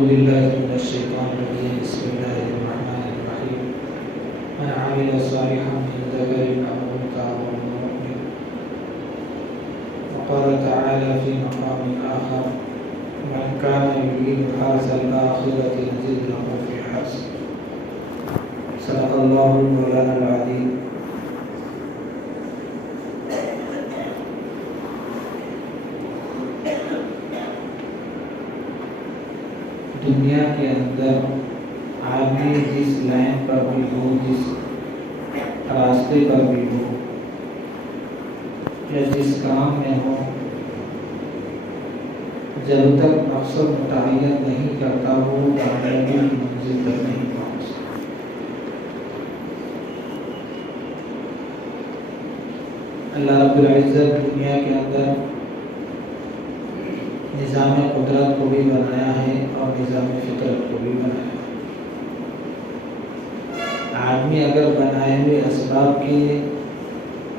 بالله من الشيطان الرجيم. بسم الله الرحمن الرحيم. من عمل صالحا من ذكر أو أنثى وهو مؤمن. وقال تعالى في مقام آخر: من كان يريد حرث الآخرة نزد له في حرثه. صدق الله مولانا العظيم. دنیا کے اندر آدمی جس لائن پر بھی ہو، جس راستے پر بھی ہو یا جس کام میں ہو، جب تک مقصد متعین نہیں کرتا وہ کامیابی کی منزل پر نہیں پہنچتا۔ اللہ رب العزت دنیا کے اندر نظام قدرت کو بھی بنایا ہے اور نظام فطرت کو بھی بنایا ہے۔ آدمی اگر بنائے ہوئے اسباب کے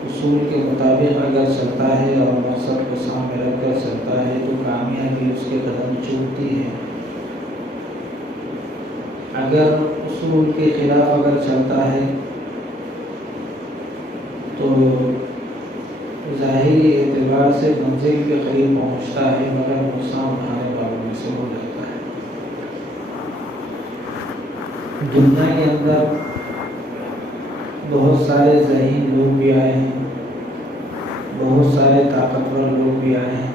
اصول کے مطابق اگر چلتا ہے اور مقصد کو سامنے رکھ کر چلتا ہے تو کامیابی اس کے قدم چومتی ہے۔ اگر اصول کے خلاف اگر چلتا ہے تو ظاہری اعتبار سے منزل کے قریب پہنچتا ہے مگر نقصان اٹھانے والوں میں سے ہو جاتا ہے۔ دنیا کے اندر بہت سارے ذہین لوگ بھی آئے ہیں، بہت سارے طاقتور لوگ بھی آئے ہیں۔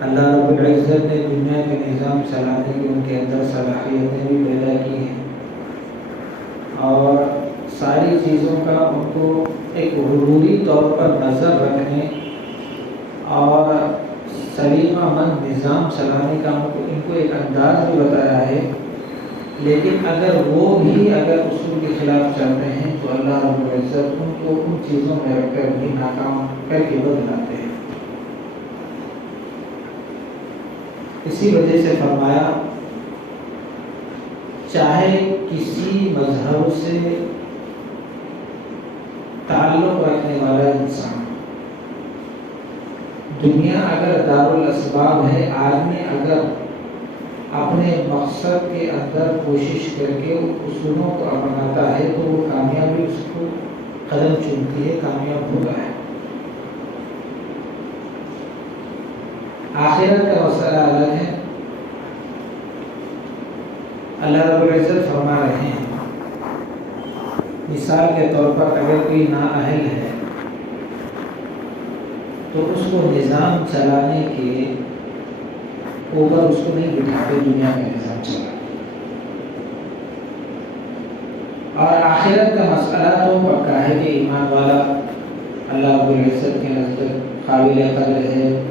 اللہ رب العزت نے دنیا کے نظام چلانے کی ان کے اندر صلاحیتیں بھی پیدا کی ہیں اور ساری چیزوں کا ان کو ایک حضوری طور پر نظر رکھنے اور سلیمہ مند نظام چلانے کا ان کو ایک انداز بھی بتایا ہے، لیکن اگر وہ بھی اگر اصول کے خلاف چلتے ہیں تو اللہ رب العزت ان کو ان چیزوں میں رکھ کر بھی ناکام کر کے بدلاتے ہیں۔ اسی وجہ سے فرمایا چاہے کسی مذہب سے تعلق رکھنے والا انسان، دنیا اگر دارالاسباب ہے، آدمی اگر اپنے مقصد کے اندر کوشش کر کے اصولوں کو اپناتا ہے تو وہ کامیابی اس کو قدم چومتی ہے، کامیاب ہوتا ہے۔ آخرت کا مسئلہ الگ ہے۔ اللہ رب العزت فرما رہے ہیں مثال کے طور پر اگر کوئی نااہل ہے تو اس کو نظام چلانے کے اوپر اس کو نہیں بٹھاتے، دنیا کا نظام چلا۔ اور آخرت کا مسئلہ تو پکا ہے کہ ایمان والا اللہ رب العزت کے نزدیک قابل قدر ہے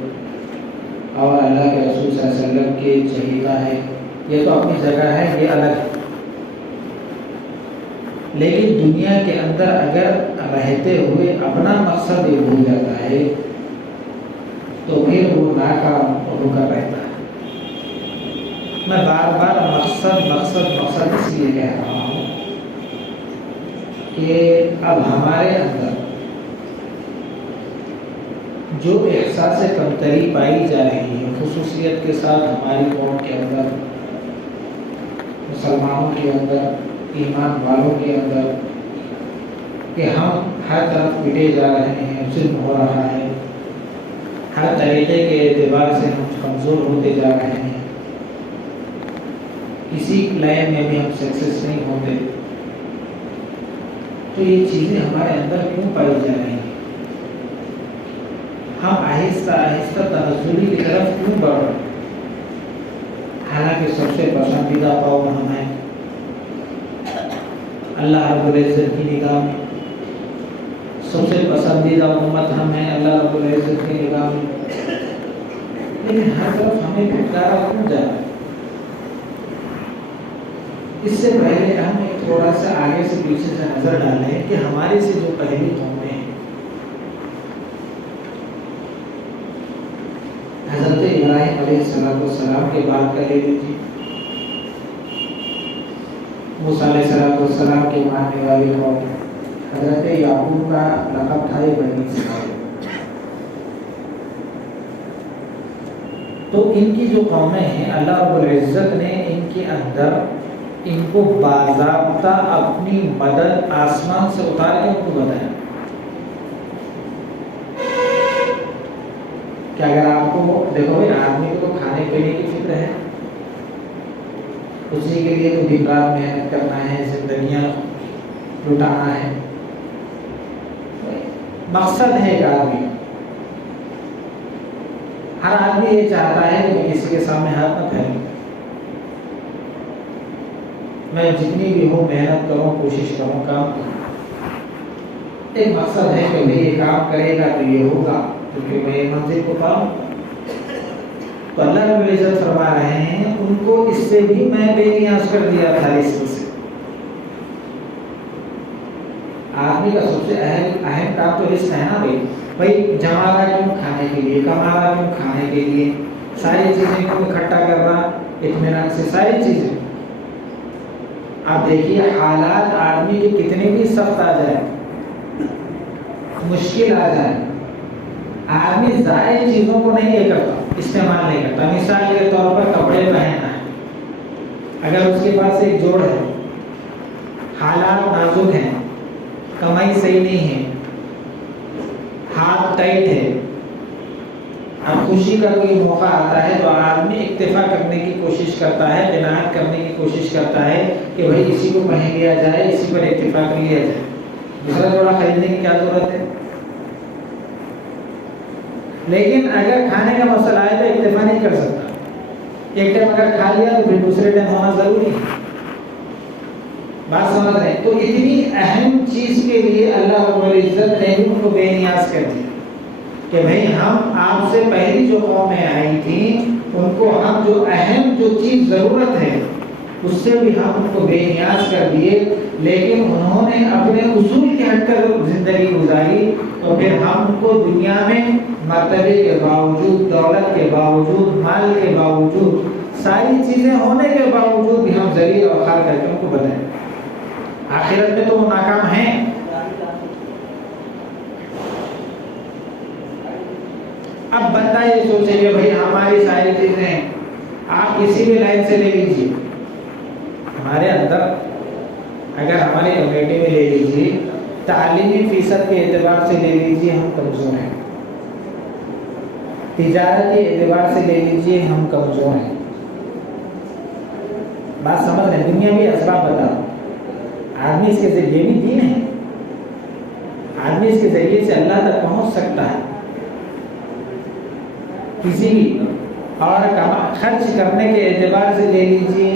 اور اللہ کے رسول صلی اللہ علیہ وسلم کے چہیتا ہے، یہ تو اپنی جگہ ہے، یہ الگ ہے۔ لیکن دنیا کے اندر اگر رہتے ہوئے اپنا مقصد یہ بھول جاتا ہے تو پھر وہ ناکام ہو کر رہتا ہے۔ میں بار بار مقصد اس لیے کہہ رہا ہوں کہ اب ہمارے اندر جو احساس کمتری پائی جا رہی ہے، خصوصیت کے ساتھ ہماری قوم کے اندر، مسلمانوں کے اندر، ایمان والوں کے اندر، کہ ہم ہر طرف پٹے جا رہے ہیں، ظلم ہو رہا ہے، ہر طریقے کے اعتبار سے ہم کمزور ہوتے جا رہے ہیں، کسی لائن میں بھی ہم سکسیس نہیں ہوتے، تو یہ چیزیں ہمارے اندر کیوں پائی جا رہی ہیں؟ ہم آہستہ آہستہ تنزلی کی طرف کیوں بڑھ رہے ہیں؟ حالانکہ سب سے پسندیدہ قوم ہم ہیں اللہ رب العزت کی نگاہ میں، سب سے پسندیدہ امت ہم ہیں اللہ رب العزت کی نگاہ میں، لیکن ہر طرف ہمیں پھٹکارا کیوں جا رہا ہے؟ اس سے پہلے ہم ایک تھوڑا سا آگے سے پیچھے سے نظر ڈالیں کہ ہمارے سے جو پہلی قومیں ہیں، حضرت ابراہیم علیہ السلام کے بعد کا لے لیجیے، موسیٰ علیہ السلام کے ماننے والی قوم، حضرت یعقوب کا لقب تھا بنی اسرائیل۔ تو تو ان کی جو قومیں ہیں اللہ رب العزت نے ان کے اندر ان کو باضابطہ اپنی مدد آسمان سے اتار کے ان کو بتایا کہ اگر آپ کو دیکھو بھائی آدمی کو تو کھانے پینے کی فکر ہے، اسی کے لیے تو دن رات محنت کرنا ہے، زندگیاں لٹانا ہے، مقصد ہے ایک آدمی، ہر آدمی یہ چاہتا ہے کہ کسی کے سامنے ہاتھ نہ پھیلوں، میں جتنی بھی ہوں محنت کروں، کوشش کروں، کام کروں، ایک مقصد ہے کہ بھئی یہ کام کرے گا تو یہ ہوگا کیونکہ میں منزل کو پاؤں۔ تو اللہ رب العزت فرما رہے ہیں ان کو اس سے بھی میں بے نیاز کر دیا تھا رزق سے۔ آدمی کا سب سے اہم کام تو رزق ہے نا بھائی جمع رہا کیوں؟ کھانے کے لیے، کما رہا کیوں؟ کھانے کے لیے، ساری چیزیں کو اکٹھا کر رہا اطمینان سے، ساری چیزیں۔ آپ دیکھیے حالات آدمی کے کتنے بھی سخت آ جائے، مشکل آ جائے، آدمی ظاہر چیزوں کو نہیں یہ کرتا، استعمال نہیں کرتا۔ مثال کے طور پر کپڑے پہننا ہے، اگر اس کے پاس ایک جوڑ ہے، حالات نازک ہیں، کمائی صحیح نہیں ہے، ہاتھ ٹائٹ ہے، اب خوشی کا کوئی موقع آتا ہے تو آدمی اکتفا کرنے کی کوشش کرتا ہے، قناعت کرنے کی کوشش کرتا ہے کہ بھائی اسی کو پہن لیا جائے، اسی پر اکتفا کر لیا جائے، دوسرا جوڑا خریدنے کی کیا ضرورت ہے؟ لیکن اگر کھانے کا مسئلہ آئے تو اکتفا نہیں کر سکتا، ایک ٹائم اگر کھا لیا تو پھر دوسرے ٹائم ہونا ضروری ہے۔ بات سمجھ رہے ہیں؟ تو اتنی اہم چیز کے لیے اللہ رب العزت نے ان کو بے نیاز کر دیا کہ بھئی ہم آپ سے پہلی جو قومیں آئی تھیں ان کو ہم جو اہم جو چیز ضرورت ہے اس سے بھی ہم ان کو بے نیاز کر دیے، لیکن انہوں نے اپنے اصول کے ہٹ کر زندگی گزاری، تو پھر ہم ان کو دنیا میں مرتبے کے باوجود، دولت کے باوجود، مال کے باوجود، ساری چیزیں ہونے کے باوجود بھی ہم ذلیل اور خوار کر کے ان کو بتائیں۔ آخرت میں تو وہ ناکام ہیں۔ اب بندہ یہ سوچے کہ بھئی ہماری ساری چیزیں آپ کسی بھی لائن سے لے لیجیے، ہمارے اندر اگر ہماری کمیونٹی میں لے لیجیے، تعلیمی فیصد کے اعتبار سے لے لیجیے ہم کمزور ہیں، تجارتی اعتبار سے لے لیجیے ہم کمزور ہیں۔ بات سمجھ رہے ہیں؟ دنیا بھی اسباب بتا رہا ہوں، آدمی اس کے ذریعے بھی دین ہے، آدمی اس کے ذریعے سے اللہ تک پہنچ سکتا ہے کسی بھی، اور خرچ کرنے کے اعتبار سے لے لیجیے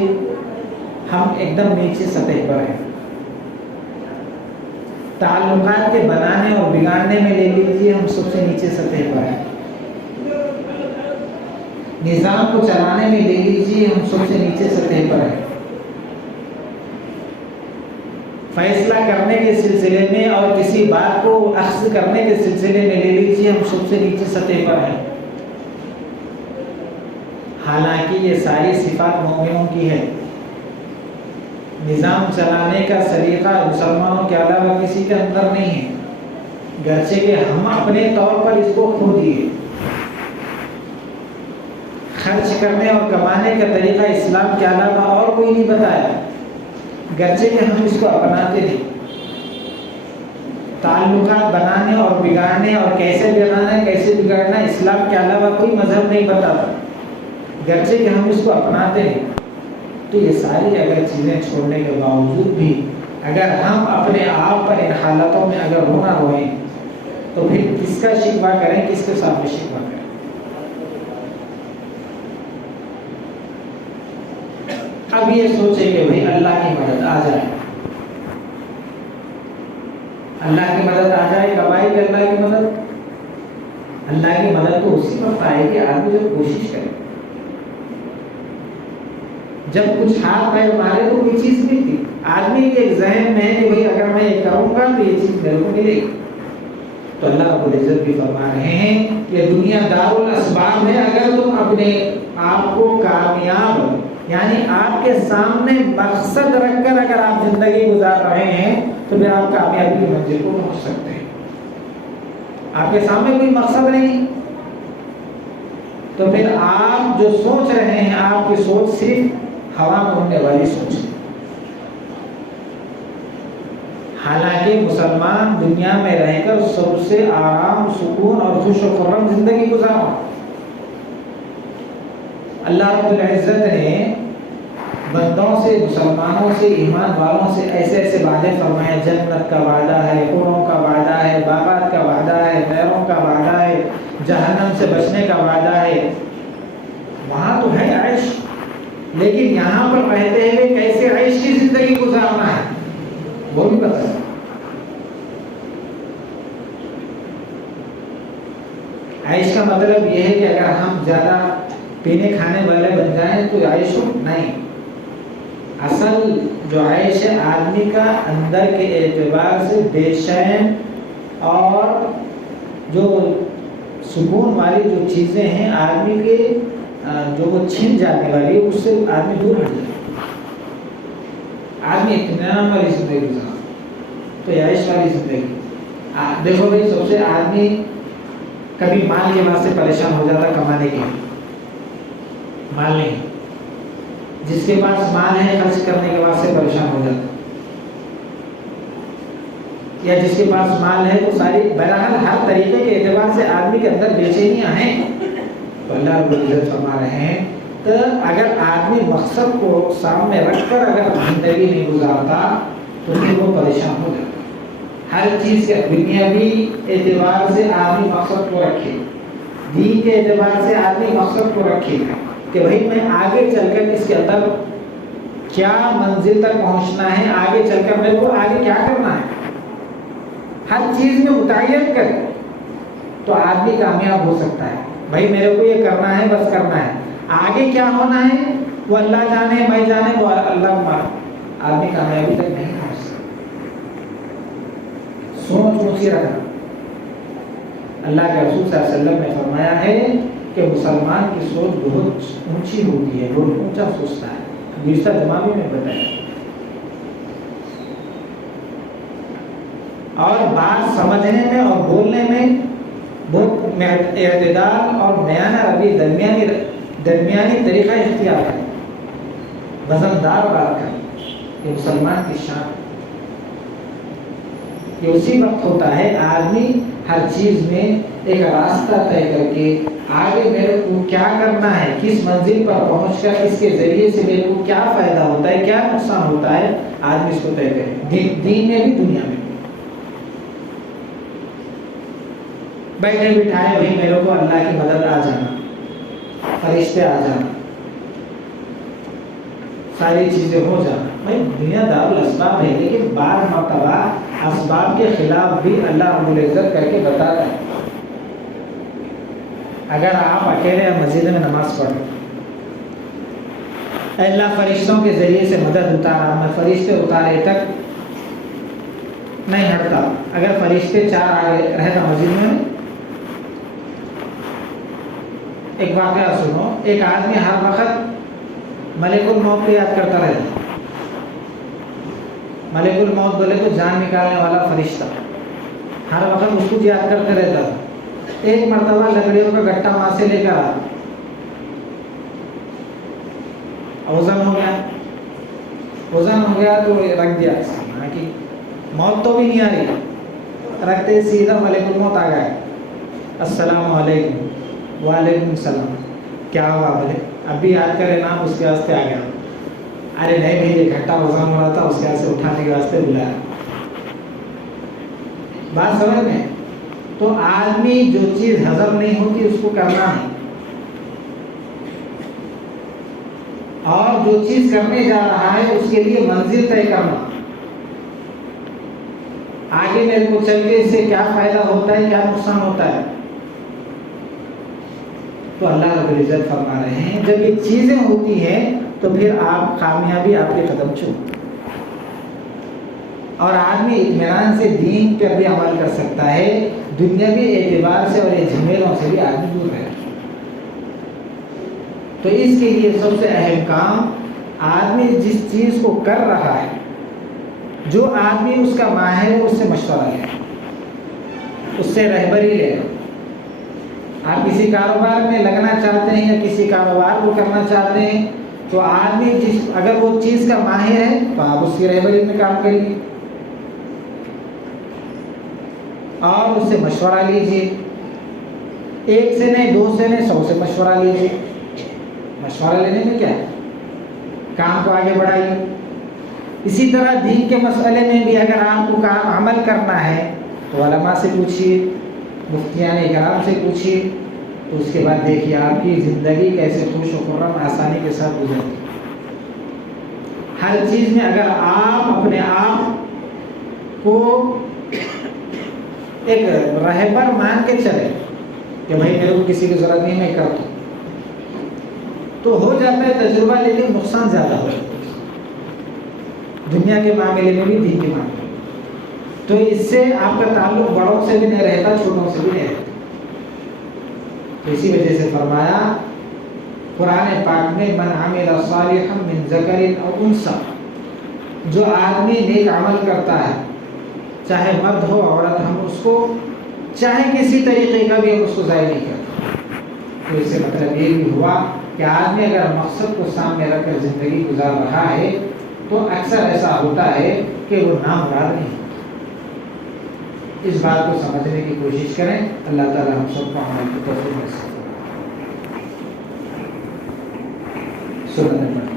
ہم ایک دم نیچے سطح پر ہیں، تعلقات کے بنانے اور بگاڑنے میں لے لیجیے ہم سب سے نیچے سطح پر ہیں، نظام کو چلانے میں لے لیجیے ہم سب سے نیچے سطح پر ہیں، فیصلہ کرنے کے سلسلے میں اور کسی بات کو اخذ کرنے کے سلسلے میں لے لیجیے ہم سب سے نیچے سطح پر ہیں۔ حالانکہ یہ ساری صفات مومنوں کی ہے، نظام چلانے کا سلیقہ مسلمانوں کے علاوہ کسی کے اندر نہیں ہے، گرچہ کہ ہم اپنے طور پر اس کو کھو دیے۔ خرچ کرنے اور کمانے کا طریقہ اسلام کے علاوہ اور کوئی نہیں بتایا، گرچہ کہ ہم اس کو اپناتے نہیں۔ تعلقات بنانے اور بگاڑنے اور کیسے بنانا کیسے بگاڑنا اسلام کے علاوہ کوئی مذہب نہیں بتاتا، گرچہ کہ ہم اس کو اپناتے ہیں۔ تو یہ ساری اگر چیزیں چھوڑنے کے باوجود بھی اگر ہم اپنے آپ پر ان حالتوں میں اگر رونا روئیں تو پھر کس کا شکوہ کریں، کس کے سامنے شکوہ کریں؟ اب یہ سوچیں کہ بھئی اللہ کی مدد آ جائے، اللہ کی مدد آ جائے، کب آئے گی اللہ کی مدد؟ اللہ کی مدد تو اسی وقت آئے گی آدمی جب کوشش کرے، جب کچھ ہاتھ پیر مارے تو کوئی چیز ملتی۔ آدمی کے ایک ذہن میں ہے کہ بھئی اگر میں یہ کروں گا تو یہ چیز میرے کو ملے گی۔ تو اللہ رب العزت بھی فرما رہے ہیں کہ دنیا دار الاسباب ہے، اگر تم اپنے آپ کو کامیاب، یعنی آپ کے سامنے مقصد رکھ کر اگر آپ زندگی گزار رہے ہیں تو پھر آپ کامیابی کی منزل کو پہنچ سکتے ہیں۔ آپ کے سامنے کوئی مقصد نہیں، تو پھر آپ جو سوچ رہے ہیں آپ کی سوچ صرف ہوا میں اڑنے والی سوچ ہے. حالانکہ مسلمان دنیا میں رہ کر سب سے آرام، سکون اور خوش و خرم زندگی گزارا. اللہ رب العزت نے بندوں سے، مسلمانوں سے، ایمان والوں سے ایسے ایسے وعدے فرمائے. جنت کا وعدہ ہے، حوروں کا وعدہ ہے، باغات کا وعدہ ہے، نہروں کا وعدہ ہے، جہنم سے بچنے کا وعدہ ہے. وہاں تو ہے عیش، لیکن یہاں پر رہتے ہوئے کیسے عیش کی زندگی گزارنا ہے وہ بھی بتا. عیش کا مطلب یہ ہے کہ اگر ہم زیادہ پینے کھانے والے بن جائیں تو عیش نہیں. اصل جو عیش ہے آدمی کا اندر کے اعتبار سے بے چین اور جو سکون والی جو چیزیں ہیں آدمی کے جو وہ چھن جانے والی ہے اس سے آدمی دور ہٹ جائے. آدمی اطمینان والی زندگی گزارا تو عیش والی زندگی. دیکھو بھائی، سب سے آدمی کبھی مال کے واسطے پریشان ہو جاتا، کمانے کے مال نہیں. جس کے پاس مال ہے خرچ کرنے کے واسطے پریشان ہو جاتا، یا جس کے پاس مال ہے تو ساری بہرحال ہر طریقے کے اعتبار سے آدمی کے اندر بے چینیاں ہیں. تو اللہ رب العزت فرما رہے ہیں کہ اگر آدمی مقصد کو سامنے رکھ کر اگر زندگی نہیں گزارتا تو پھر وہ پریشان ہو جاتا. ہر چیز کے دنیاوی اعتبار سے آدمی مقصد کو رکھے، دین کے اعتبار سے آدمی مقصد کو رکھے کہ بھائی میں آگے چل کر اس کے اندر کیا منزل تک پہنچنا ہے، آگے چل کر میرے کو آگے کیا کرنا ہے، ہر چیز میں متعین کرے تو آدمی کامیاب ہو سکتا ہے. بھائی میرے کو یہ کرنا ہے، بس کرنا ہے، آگے کیا ہونا ہے وہ اللہ جانے، میں جانے، وہ اللہ مان. آدمی کامیابی تک نہیں پہنچ سکتا. سوچ اونچی رکھنا. اللہ کے رسول صلی اللہ علیہ وسلم نے فرمایا ہے کہ مسلمان کی سوچ بہت اونچی ہوتی ہے، بہت اونچا سوچتا ہے. گزشتہ جمعہ میں بتایا. اور بات سمجھنے میں اور بولنے میں بہت اعتدال اور میانہ روی، درمیانی طریقہ اختیار کریں، وزندار بات کریں. یہ مسلمان کی شان ہے. یہ اسی وقت ہوتا ہے آدمی ہر چیز میں ایک راستہ طے کر کے آگے میرے کو کیا کرنا ہے، کس منزل پر پہنچ کر اس کے ذریعے سے میرے کو کیا فائدہ ہوتا ہے، کیا نقصان ہوتا ہے، آدمی اس کو طے کرے. دین میں بھی دنیا میں. بیٹھے بٹھائے وہی میرے کو اللہ کی مدد آ جانا، فرشتے آ جانا، ساری چیزیں ہو جانا. بھائی دنیا دار الاسباب ہے، لیکن بعض مرتبہ اسباب کے خلاف بھی اللہ رب العزت کر کے بتاتا ہے. اگر آپ اکیلے مسجد میں نماز پڑھیں، اللہ فرشتوں کے ذریعے سے مدد اتارا، میں فرشتے اتارے تک نہیں ہٹتا. اگر فرشتے 4 آگے رہتا مسجد میں. ایک واقعہ سنو. ایک آدمی ہر وقت ملک الموت کو یاد کرتا رہتا. ملک الموت بولے تو جان نکالنے والا فرشتہ، ہر وقت اس کو یاد کرتے رہتا تھا. ایک مرتبہ لکڑیوں کا گٹا وہاں سے لے کر آ، وزن ہو گیا تو رکھ دیا. کہ موت تو بھی نہیں آ رہی، رکھتے سیدھا ملک الموت آ گئے. السلام علیکم. وعلیکم السلام. کیا ہوا؟ بولے ابھی یاد کرے نا، اس کے واسطے آ گیا. ارے نہیں بھائی، یہ گھٹا وزن ہو رہا تھا، اس کے واسطے اٹھانے کے واسطے بلایا. بات سمجھ میں؟ تو آدمی جو چیز ہضم نہیں ہوتی اس کو کرنا ہے، اور جو چیز کرنے جا رہا ہے اس کے لیے منزل طے کرنا. آگے میرے کو چل کے اس سے کیا فائدہ ہوتا ہے، کیا نقصان ہوتا ہے. تو اللہ رب العزت فرما رہے ہیں جب یہ چیزیں ہوتی ہیں تو پھر آپ کامیابی آپ کے قدم چھو، اور آدمی اطمینان سے دین پر بھی عمل کر سکتا ہے، دنیاوی اعتبار سے اور یہ جھمیلوں سے بھی آدمی دور رہے. تو اس کے لیے سب سے اہم کام، آدمی جس چیز کو کر رہا ہے، جو آدمی اس کا ماہر ہے اس سے مشورہ لے، اس سے رہبری لے. آپ کسی کاروبار میں لگنا چاہتے ہیں یا کسی کاروبار کو کرنا چاہتے ہیں تو آدمی اگر وہ چیز کا ماہر ہے تو آپ اس کی رہبری میں کام کریے اور اس سے مشورہ لیجیے. ایک سے نہیں، دو سے نہیں، 100 سے مشورہ لیجیے. مشورہ لینے میں کیا ہے، کام کو آگے بڑھائیے. اسی طرح دین کے مسئلے میں بھی اگر آپ کو کام عمل کرنا ہے تو علماء سے پوچھیے، مفتیان کرام سے پوچھیے، تو اس کے بعد دیکھیے آپ کی زندگی کیسے خوش و خرم آسانی کے ساتھ گزرتی. ہر چیز میں اگر آپ اپنے آپ کو ایک رہبر مان کے چلے کہ بھائی میرے کو کسی کی ضرورت نہیں، میں کرتا ہوں، تو ہو جاتا ہے تجربہ، لیکن نقصان زیادہ ہو جاتا ہے دنیا کے معاملے میں بھی، دین کے معاملے میں. تو اس سے آپ کا تعلق بڑوں سے بھی نہیں رہتا، چھوٹوں سے بھی نہیں رہتا. تو اسی وجہ سے فرمایا قرآن پاک میں من عمل صالحا من ذکر او انثى، جو آدمی نیک عمل کرتا ہے چاہے مرد ہو عورت، ہم اس کو چاہے کسی طریقے کا بھی ہم اس کو ضائع نہیں کرتے. تو اس سے مطلب یہ بھی ہوا کہ آدمی اگر مقصد کو سامنے رکھ کر زندگی گزار رہا ہے تو اکثر ایسا ہوتا ہے کہ وہ نامراد نہیں. اس بات کو سمجھنے کی کوشش کریں. اللہ تعالی ہم سب کو عمل کی توفیق نصیب فرمائے. سنت